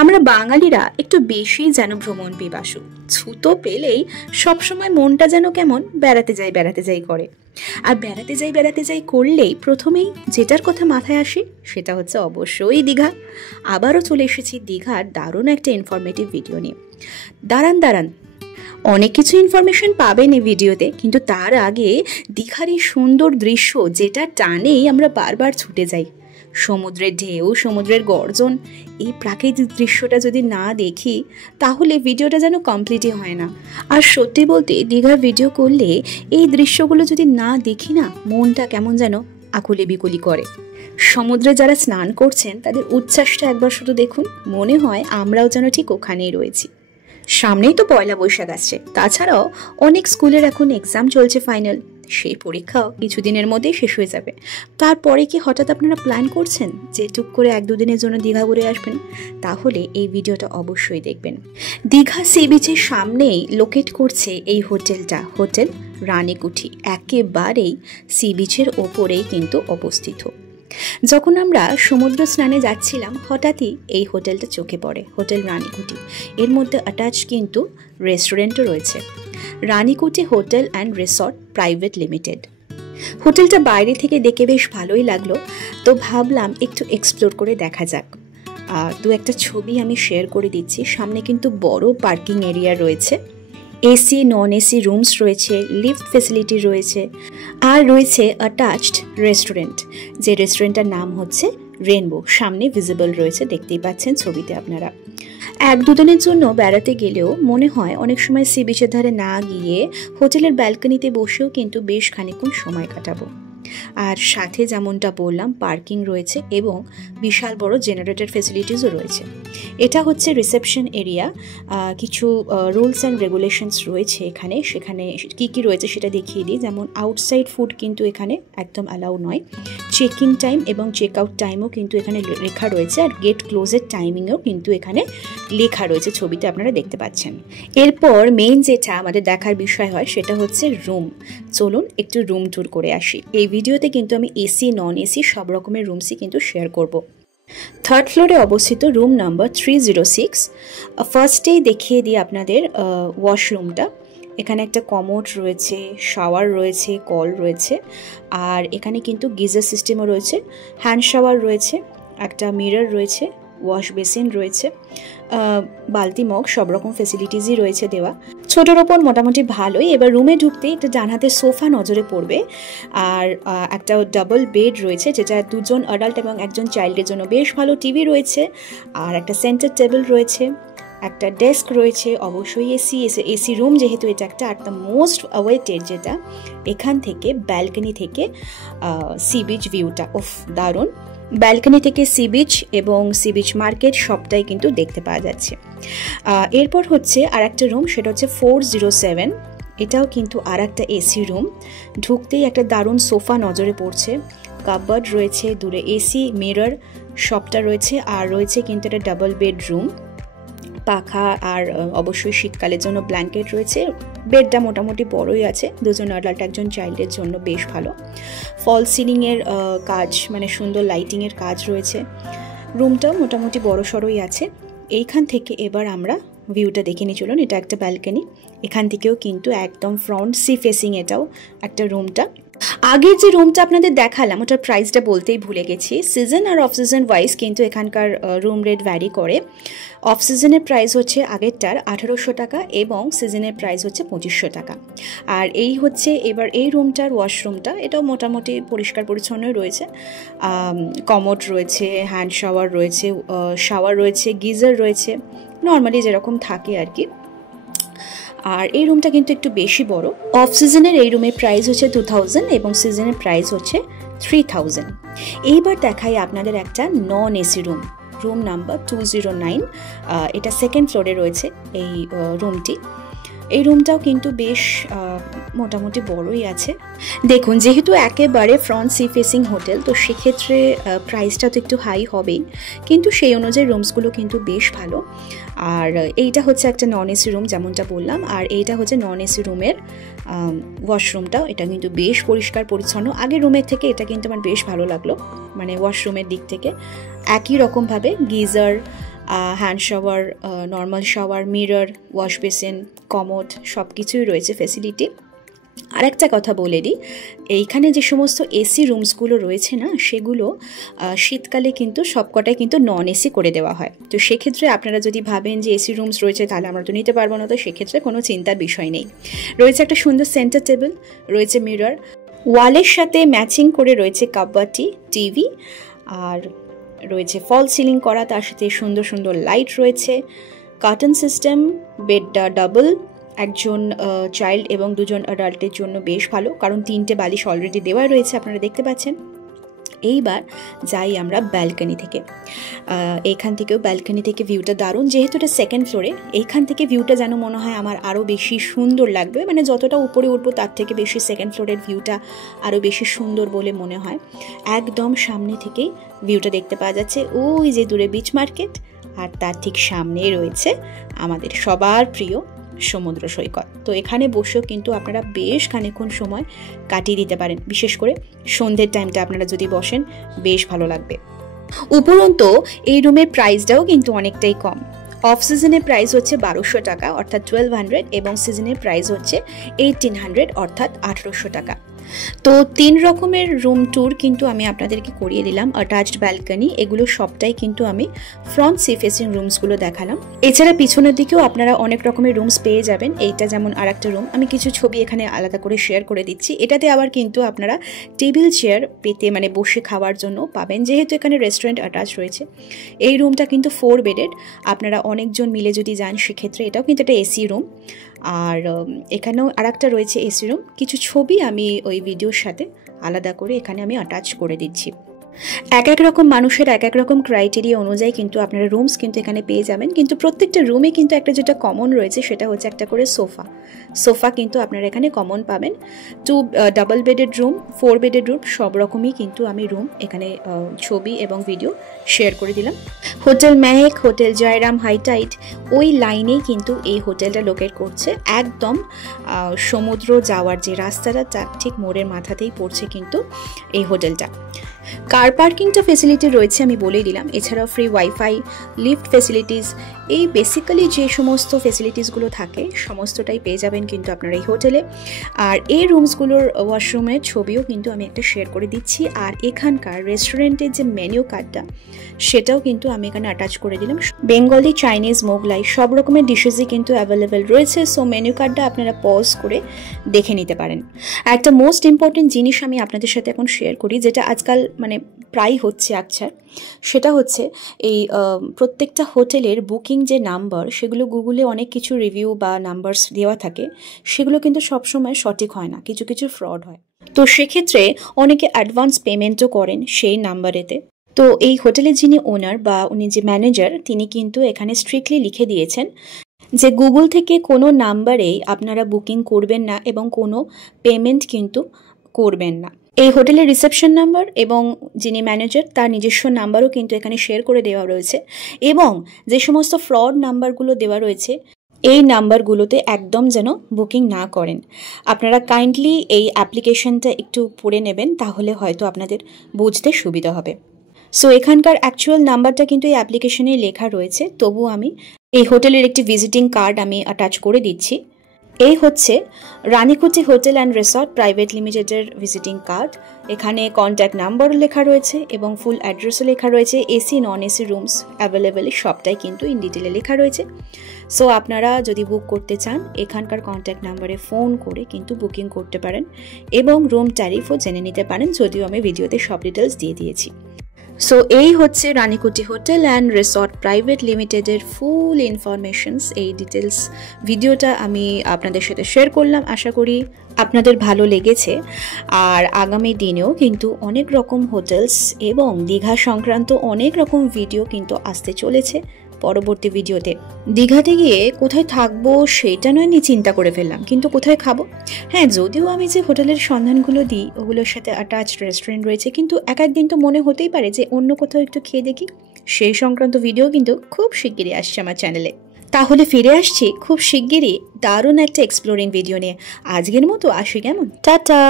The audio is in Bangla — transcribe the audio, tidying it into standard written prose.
আমরা বাঙালিরা একটু বেশি যেন ভ্রমণ পিপাসু। ছুতো পেলেই সবসময় মনটা যেন কেমন বেড়াতে যাই করে। আর বেড়াতে যাই করলেই প্রথমেই যেটার কথা মাথায় আসে সেটা হচ্ছে অবশ্যই দীঘা। আবারও চলে এসেছি দীঘার দারুণ একটা ইনফরমেটিভ ভিডিও নিয়ে। দাঁড়ান, অনেক কিছু ইনফরমেশন পাবেন এই ভিডিওতে, কিন্তু তার আগে দীঘার এই সুন্দর দৃশ্য যেটা টানেই আমরা বারবার ছুটে যাই। সমুদ্রের ঢেউ, সমুদ্রের গর্জন, এই প্রাকৃতিক দৃশ্যটা যদি না দেখি তাহলে ভিডিওটা যেন কমপ্লিটই হয় না। আর সত্যি বলতে দীঘার ভিডিও করলে এই দৃশ্যগুলো যদি না দেখি না, মনটা কেমন যেন আকুলি বিকুলি করে। সমুদ্রে যারা স্নান করছেন তাদের উচ্ছ্বাসটা একবার শুধু দেখুন, মনে হয় আমরাও যেন ঠিক ওখানেই রয়েছি। সামনেই তো পয়লা বৈশাখ আসছে, তাছাড়াও অনেক স্কুলের এখন এক্সাম চলছে ফাইনাল, সেই পরীক্ষাও কিছুদিনের মধ্যেই শেষ হয়ে যাবে। তারপরে কি হঠাৎ আপনারা প্ল্যান করছেন যে টুক করে 1-2 দিনের জন্য দীঘা ঘুরে আসবেন? তাহলে এই ভিডিওটা অবশ্যই দেখবেন। দীঘা সি বিচের সামনেই লোকেট করছে এই হোটেলটা, হোটেল রানীকুঠি, একেবারেই সি বিচের ওপরেই কিন্তু অবস্থিত। যখন আমরা সমুদ্র স্নানে যাচ্ছিলাম হঠাৎই এই হোটেলটা চোখে পড়ে, হোটেল রানীকুঠি। এর মধ্যে অ্যাটাচ কিন্তু রেস্টুরেন্টও রয়েছে, Ranikuthi hotel and resort private limited. হোটেলটা বাইরে থেকে দেখে বেশ ভালোই লাগলো, তো ভাবলাম একটু এক্সপ্লোর করে দেখা যাক। দু একটা ছবি আমি শেয়ার করে দিচ্ছি। সামনে কিন্তু বড় পার্কিং এরিয়া রয়েছে, এসি নন এসি রুমস রয়েছে, লিফট ফেসিলিটি রয়েছে, আর রয়েছে অ্যাটাচড রেস্টুরেন্ট, যে রেস্টুরেন্টটার নাম হচ্ছে রেনবো। সামনে ভিজিবল রয়েছে, দেখতেই পাচ্ছেন ছবিতে আপনারা। 1-2 দিনের জন্য বেড়াতে গেলেও মনে হয় অনেক সময় সি বিচের ধারে না গিয়ে হোটেলের ব্যালকনিতে বসেও কিন্তু বেশ খানিকক্ষণ সময় কাটাবো। আর সাথে যেমনটা বললাম পার্কিং রয়েছে এবং বিশাল বড় জেনারেটর ফেসিলিটিসও রয়েছে। এটা হচ্ছে রিসেপশন এরিয়া। কিছু রুলস অ্যান্ড রেগুলেশনস রয়েছে এখানে, সেখানে কী রয়েছে সেটা দেখিয়ে দিই। যেমন আউটসাইড ফুড কিন্তু এখানে একদম অ্যালাউ নয়, চেক ইন টাইম এবং চেক আউট টাইমও কিন্তু এখানে লেখা রয়েছে, আর গেট ক্লোজের টাইমিংও কিন্তু এখানে লেখা রয়েছে, ছবিতে আপনারা দেখতে পাচ্ছেন। এরপর মেইন যেটা আমাদের দেখার বিষয় হয় সেটা হচ্ছে রুম। চলুন একটু রুম ট্যুর করে আসি। এই ভিডিওতে কিন্তু আমি এসি নন এসি সব রকমের রুমসই কিন্তু শেয়ার করব। 3rd ফ্লোরে অবস্থিত রুম নাম্বার 306। ফার্স্টেই দেখিয়ে দিই আপনাদের ওয়াশরুমটা। এখানে একটা কমোড রয়েছে, শাওয়ার রয়েছে, কল রয়েছে, আর এখানে কিন্তু গিজার সিস্টেমও রয়েছে, হ্যান্ড শাওয়ার রয়েছে, একটা মিরর রয়েছে, ওয়াশ বেসিন রয়েছে, বালতি মগ, সব রকম ফেসিলিটিসই রয়েছে দেওয়া। ছোটোর ওপর মোটামুটি ভালোই। এবার রুমে ঢুকতে একটা ডান হাতে সোফা নজরে পড়বে, আর একটা ডাবল বেড রয়েছে যেটা 2জন অ্যাডাল্ট এবং 1জন চাইল্ডের জন্য বেশ ভালো। টিভি রয়েছে, আর একটা সেন্টার টেবিল রয়েছে, একটা ডেস্ক রয়েছে, অবশ্যই এসি রুম যেহেতু এটা একটা। আর দ্য মোস্ট অ্যাওয়েটেড যেটা, এখান থেকে ব্যালকনি থেকে সি বিচ ভিউটা দারুণ। ব্যালকনি থেকে সি বিচ এবং সি বিচ মার্কেট সবটাই কিন্তু দেখতে পাওয়া যাচ্ছে। এরপর হচ্ছে আর একটা রুম, সেটা হচ্ছে 407। এটাও কিন্তু আর একটা এসি রুম। ঢুকতেই একটা দারুণ সোফা নজরে পড়ছে, কাপবোর্ড রয়েছে, দূরে এসি, মিরর সবটা রয়েছে, আর রয়েছে কিন্তু একটা ডাবল বেডরুম, পাখা, আর অবশ্যই শীতকালের জন্য ব্ল্যাঙ্কেট রয়েছে। বেডটা মোটামুটি বড়ই আছে, 2জন অ্যাডাল্ট 1জন চাইল্ডের জন্য বেশ ভালো। ফল সিলিংয়ের কাজ, মানে সুন্দর লাইটিংয়ের কাজ রয়েছে। রুমটা মোটামুটি বড় সড়ই আছে। এইখান থেকে এবার আমরা ভিউটা দেখে নিয়ে চলুন। এটা একটা ব্যালকনি, এখান থেকেও কিন্তু একদম ফ্রন্ট সি ফেসিং এটাও একটা রুমটা। আগের যে রুমটা আপনাদের দেখালাম ওটার প্রাইসটা বলতেই ভুলে গেছি। সিজন আর অফ সিজন ওয়াইজ কিন্তু এখানকার রুম রেট ভ্যারি করে। অফ সিজনের প্রাইস হচ্ছে আগেরটার 1800 টাকা এবং সিজনের প্রাইস হচ্ছে 2500 টাকা। আর এই হচ্ছে এবার এই রুমটার ওয়াশরুমটা, এটাও মোটামুটি পরিষ্কার পরিচ্ছন্নই রয়েছে। কমোড রয়েছে, হ্যান্ড শাওয়ার রয়েছে, গিজার রয়েছে, নর্মালি যেরকম থাকে আর কি। আর এই রুমটা কিন্তু একটু বেশি বড়। অফ সিজনের এই রুমের প্রাইস হচ্ছে 2000 এবং সিজনের প্রাইস হচ্ছে 3000। এইবার দেখাই আপনাদের একটা non AC room, room number 209। এটা 2nd ফ্লোরে রয়েছে এই রুমটি। এই রুমটাও কিন্তু বেশ মোটামুটি বড়ই আছে। দেখুন, যেহেতু একেবারে ফ্রন্ট সি ফেসিং হোটেল, তো সেক্ষেত্রে প্রাইসটা তো একটু হাই হবেই, কিন্তু সেই অনুযায়ী রুমসগুলো কিন্তু বেশ ভালো। আর এইটা হচ্ছে একটা নন এসি রুম যেমনটা বললাম, আর এইটা হচ্ছে নন এসি রুমের ওয়াশরুমটাও। এটা কিন্তু বেশ পরিষ্কার পরিচ্ছন্ন, আগের রুমের থেকে এটা কিন্তু আমার বেশ ভালো লাগলো, মানে ওয়াশরুমের দিক থেকে। একই রকমভাবে geyser hand shower, normal shower, mirror, wash basin, commode সব কিছুই রয়েছে ফেসিলিটি। আর একটা কথা বলে দিই, এইখানে যে সমস্ত এসি রুমসগুলো রয়েছে না, সেগুলো শীতকালে কিন্তু সবকটাই কিন্তু নন এসি করে দেওয়া হয়। তো সেক্ষেত্রে আপনারা যদি ভাবেন যে এসি রুমস রয়েছে তাহলে আমরা তো নিতে পারবো না, তো সেক্ষেত্রে কোনো চিন্তার বিষয় নেই। রয়েছে একটা সুন্দর সেন্টার টেবিল, রয়েছে মিরর, ওয়ালের সাথে ম্যাচিং করে রয়েছে কাপবাটি, টিভি, আর রয়েছে ফল সিলিং করা, তার সাথে সুন্দর সুন্দর লাইট রয়েছে, কার্টন সিস্টেম, বেডটা ডাবল, একজন চাইল্ড এবং দুজন অ্যাডাল্টের জন্য বেশ ভালো, কারণ 3টে বালিশ অলরেডি দেওয়া রয়েছে, আপনারা দেখতে পাচ্ছেন। এইবার যাই আমরা ব্যালকনি থেকে। এইখান থেকেও ব্যালকনি থেকে ভিউটা দারুণ, যেহেতু এটা সেকেন্ড ফ্লোরে, এইখান থেকে ভিউটা যেন মনে হয় আমার আরও বেশি সুন্দর লাগবে, মানে যতটা উপরে উঠবো তার থেকে বেশি সেকেন্ড ফ্লোরের ভিউটা আরও বেশি সুন্দর বলে মনে হয়। একদম সামনে থেকেই ভিউটা দেখতে পাওয়া যাচ্ছে, ওই যে দূরে বিচ মার্কেট, আর তার ঠিক সামনেই রয়েছে আমাদের সবার প্রিয় সমুদ্র সৈকত। তো এখানে বসেও কিন্তু আপনারা বেশ খানিকক্ষণ সময় কাটিয়ে দিতে পারেন, বিশেষ করে সন্ধ্যের টাইমটা আপনারা যদি বসেন বেশ ভালো লাগবে। উপরন্তু এই রুমের প্রাইসটাও কিন্তু অনেকটাই কম। অফ সিজনের প্রাইস হচ্ছে 1200 টাকা অর্থাৎ 1200, এবং সিজনের প্রাইস হচ্ছে 1800 অর্থাৎ 1800 টাকা। তো 3 রকমের রুম ট্যুর কিন্তু আমি আপনাদেরকে করিয়ে দিলাম। অ্যাটাচড ব্যালকনি, এগুলো সবটাই কিন্তু আমি ফ্রন্ট সি ফেসিং রুমসগুলো দেখালাম। এছাড়া পিছনের দিকেও আপনারা অনেক রকমের রুমস পেয়ে যাবেন। এইটা যেমন আরেকটা রুম, আমি কিছু ছবি এখানে আলাদা করে শেয়ার করে দিচ্ছি। এটাতে আবার কিন্তু আপনারা টেবিল চেয়ার পেতে, মানে বসে খাওয়ার জন্য পাবেন, যেহেতু এখানে রেস্টুরেন্ট অ্যাটাচ রয়েছে। এই রুমটা কিন্তু 4 বেডেড, আপনারা অনেকজন মিলে যদি যান সেক্ষেত্রে এটাও কিন্তু একটা এসি রুম। আর এখানেও আরেকটা রয়েছে এসি রুম, কিছু ছবি আমি ওই ভিডিওর সাথে আলাদা করে এখানে আমি অ্যাটাচ করে দিচ্ছি। এক এক রকম মানুষের এক এক রকম ক্রাইটেরিয়া অনুযায়ী কিন্তু আপনারা রুমস কিন্তু এখানে পেয়ে যাবেন, কিন্তু প্রত্যেকটা রুমে কিন্তু একটা যেটা কমন রয়েছে সেটা হচ্ছে একটা করে সোফা কিন্তু আপনারা এখানে কমন পাবেন। 2 double bedded room, 4 bedded room, সব রকমই কিন্তু আমি রুম এখানে ছবি এবং ভিডিও শেয়ার করে দিলাম। হোটেল মেহেক, হোটেল জয়রাম হাইটাইট, ওই লাইনেই কিন্তু এই হোটেলটা লোকেট করছে। একদম সমুদ্র যাওয়ার যে রাস্তাটা তার ঠিক মোড়ের মাথাতেই পড়ছে কিন্তু এই হোটেলটা। কার পার্কিংটা ফেসিলিটি রয়েছে আমি বলেই দিলাম। এছাড়াও ফ্রি ওয়াইফাই, লিফট ফেসিলিটিস, এই বেসিক্যালি যে সমস্ত ফেসিলিটিসগুলো থাকে সমস্তটাই পেয়ে যাবেন কিন্তু আপনারা এই হোটেলে। আর এই রুমসগুলোর ওয়াশরুমের ছবিও কিন্তু আমি একটা শেয়ার করে দিচ্ছি। আর এখানকার রেস্টুরেন্টের যে মেনু কার্ডটা সেটাও কিন্তু আমি এখানে অ্যাটাচ করে দিলাম। বেঙ্গলি, চাইনিজ, মোগলাই সব রকমের ডিশেসই কিন্তু অ্যাভেলেবেল রয়েছে। সো মেনু কার্ডটা আপনারা পজ করে দেখে নিতে পারেন। একটা মোস্ট ইম্পর্টেন্ট জিনিস আমি আপনাদের সাথে এখন শেয়ার করি, যেটা আজকাল মানে প্রায় হচ্ছে আচ্ছা, সেটা হচ্ছে এই প্রত্যেকটা হোটেলের বুকিং যে নাম্বার, সেগুলো গুগলে অনেক কিছু রিভিউ বা নাম্বারস দেওয়া থাকে, সেগুলো কিন্তু সবসময় সঠিক হয় না, কিছু কিছু ফ্রড হয়। তো সেক্ষেত্রে অনেকে অ্যাডভান্স পেমেন্টও করেন সেই নাম্বারেতে। তো এই হোটেলের যিনি ওনার বা উনি যে ম্যানেজার, তিনি কিন্তু এখানে স্ট্রিক্টলি লিখে দিয়েছেন যে গুগল থেকে কোনো নাম্বারেই আপনারা বুকিং করবেন না এবং কোনো পেমেন্ট কিন্তু করবেন না। এই হোটেলের রিসেপশন নাম্বার এবং যিনি ম্যানেজার তার নিজস্ব নাম্বারও কিন্তু এখানে শেয়ার করে দেওয়া রয়েছে, এবং যে সমস্ত ফ্রড নাম্বারগুলো দেওয়া রয়েছে এই নাম্বারগুলোতে একদম যেন বুকিং না করেন। আপনারা কাইন্ডলি এই অ্যাপ্লিকেশনটা একটু পড়ে নেবেন, তাহলে হয়তো আপনাদের বুঝতে সুবিধা হবে। সো এখানকার অ্যাকচুয়াল নাম্বারটা কিন্তু এই অ্যাপ্লিকেশনে লেখা রয়েছে, তবু আমি এই হোটেলের একটি ভিজিটিং কার্ড আমি অ্যাটাচ করে দিচ্ছি। এই হচ্ছে রানীকুটি হোটেল অ্যান্ড রিসর্ট প্রাইভেট লিমিটেডের ভিজিটিং কার্ড। এখানে কন্ট্যাক্ট নাম্বার লেখা রয়েছে এবং ফুল অ্যাড্রেসও লেখা রয়েছে। AC non AC rooms available সবটাই কিন্তু ইন ডিটেলে লেখা রয়েছে। সো আপনারা যদি বুক করতে চান এখানকার কন্ট্যাক্ট নাম্বারে ফোন করে কিন্তু বুকিং করতে পারেন এবং রুম ট্যারিফও জেনে নিতে পারেন, যদিও আমি ভিডিওতে সব ডিটেলস দিয়ে দিয়েছি। সো এই হচ্ছে রানীকুটি হোটেল অ্যান্ড রিসর্ট প্রাইভেট লিমিটেডের ফুল ইনফরমেশনস। এই ডিটেলস ভিডিওটা আমি আপনাদের সাথে শেয়ার করলাম, আশা করি আপনাদের ভালো লেগেছে। আর আগামী দিনেও কিন্তু অনেক রকম হোটেলস এবং দীঘা সংক্রান্ত অনেক রকম ভিডিও কিন্তু আসতে চলেছে পরবর্তী ভিডিওতে। দীঘাতে গিয়ে কোথায় থাকবো সেটা নয় নিয়ে চিন্তা করে ফেললাম, কিন্তু কোথায় খাবো? হ্যাঁ, যদিও আমি যে হোটেলের সন্ধানগুলো দিই ওগুলোর সাথে অ্যাটাচড রেস্টুরেন্ট রয়েছে, কিন্তু এক একদিন তো মনে হতেই পারে যে অন্য কোথাও একটু খেয়ে দেখি। সেই সংক্রান্ত ভিডিও কিন্তু খুব শিগগিরই আসছে আমার চ্যানেলে। তাহলে ফিরে আসছি খুব শিগগিরই দারুণ একটা এক্সপ্লোরিং ভিডিও নিয়ে। আজকের মতো আসি, কেমন? টাটা।